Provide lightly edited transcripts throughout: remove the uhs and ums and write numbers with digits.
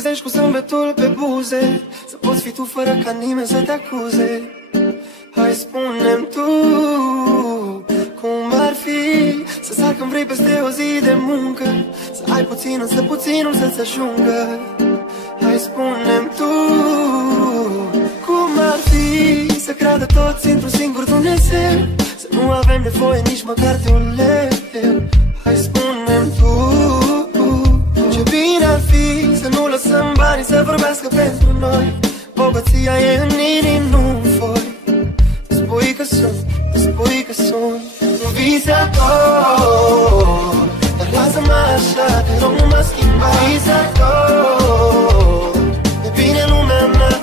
trezești cu zâmbetul pe buze, să poți fi tu fără ca nimeni să te acuze. Hai spune-mi tu cum ar fi să sar când vrei peste o zi de muncă, să ai puțin, însă puținul să-ți ajungă. Hai spune-mi tu cum ar fi să creadă toți într-un singur Dumnezeu, să nu avem nevoie nici măcar de un leu. Hai spune-mi tu ce bine ar fi să nu lăsăm banii să vorbească pentru noi. Bogăția e în inimi, nu în foi. Spui că sunt, spui că sunt un visator, dar lasă-mă așa, te rog nu mă schimba. Visator, e bine lumea mea,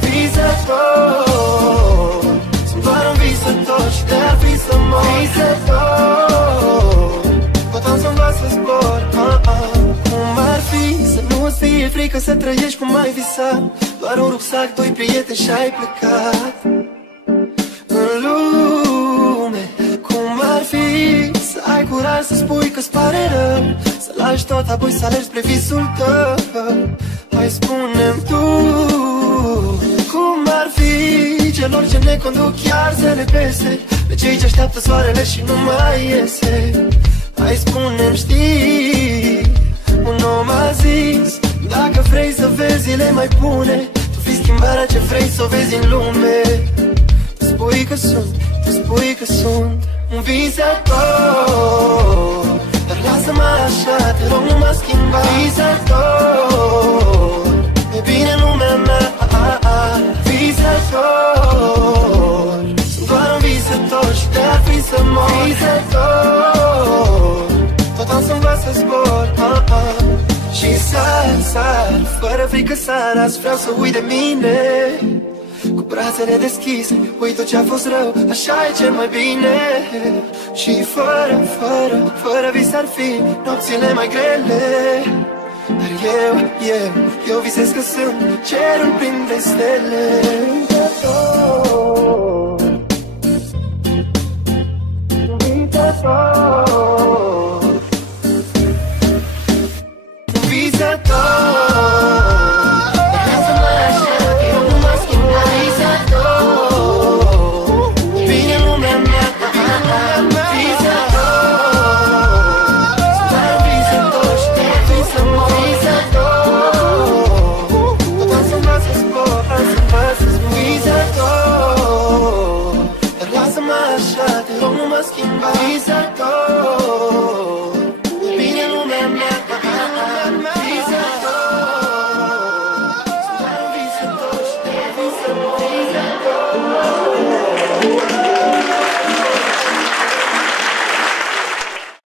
visator. Sunt doar un visator și de-ar fi să mor. Visator, pot am să învăț să zbor. Cum ar fi să nu-ți fie frică să trăiești cum ai visat, doar un rucsac, doi prieteni și ai plecat în lume. Cum ar fi să ai curaj să spui că-ți pare rău, să lași tot, apoi să alergi spre visul tău. Hai spune-mi tu cum ar fi celor ce ne conduc chiar să le pese de cei ce așteaptă soarele și nu mai iese. Hai spune-mi, știi, un om a zis, dacă vrei să vezi zile mai bune, tu fii schimbarea ce vrei să o vezi în lume. Tu spui că sunt, tu spui că sunt un visator, dar lasă-mă așa, te rog nu mă schimba. Visator, e bine lumea mea, visator. Sunt doar un visator și de-ar fi să mor. Visator, tot am să învăț să zbor. Și sar, fără frică sar, azi vreau să uit de mine. Cu brațele deschise, uit tot ce-a fost rău, așa e cel mai bine. Și fără vis ar fi nopțile mai grele. Dar eu visez că sunt cerul plin de stele. Wow.